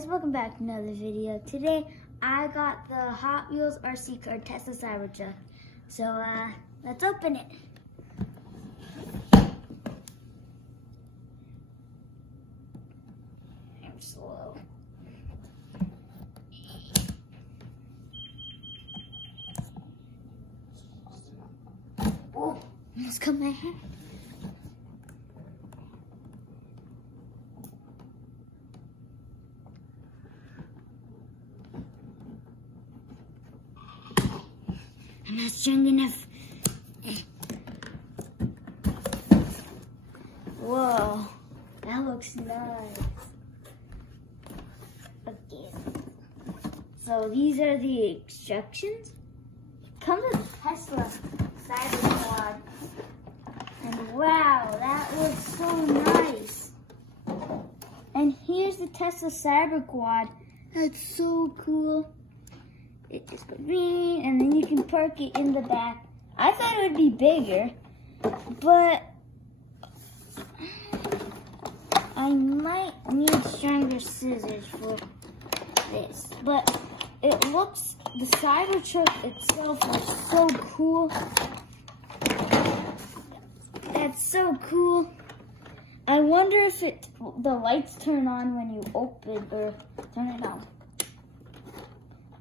guys, welcome back to another video. Today I got the Hot Wheels RC car Tesla Cybertruck. So let's open it. I'm slow. Oh, almost cut my hair. I'm not strong enough. Whoa, that looks nice. Okay. So these are the instructions. It comes with Tesla Cyberquad. And wow, that looks so nice. And here's the Tesla Cyberquad. That's so cool. It just goes ring, and then you can park it in the back. I thought it would be bigger, but I might need stronger scissors for this. But it looks, the Cybertruck itself is so cool. That's so cool. I wonder if the lights turn on when you open or turn it on.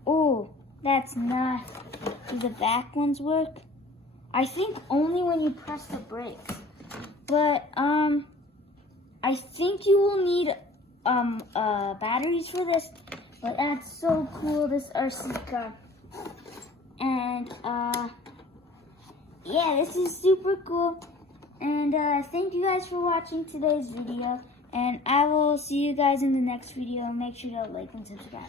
Oh, that's nice. Do the back ones work? I think only when you press the brakes. But I think you will need batteries for this. But that's so cool, this RC car. And yeah, this is super cool. And thank you guys for watching today's video. And I will see you guys in the next video. Make sure to like and subscribe.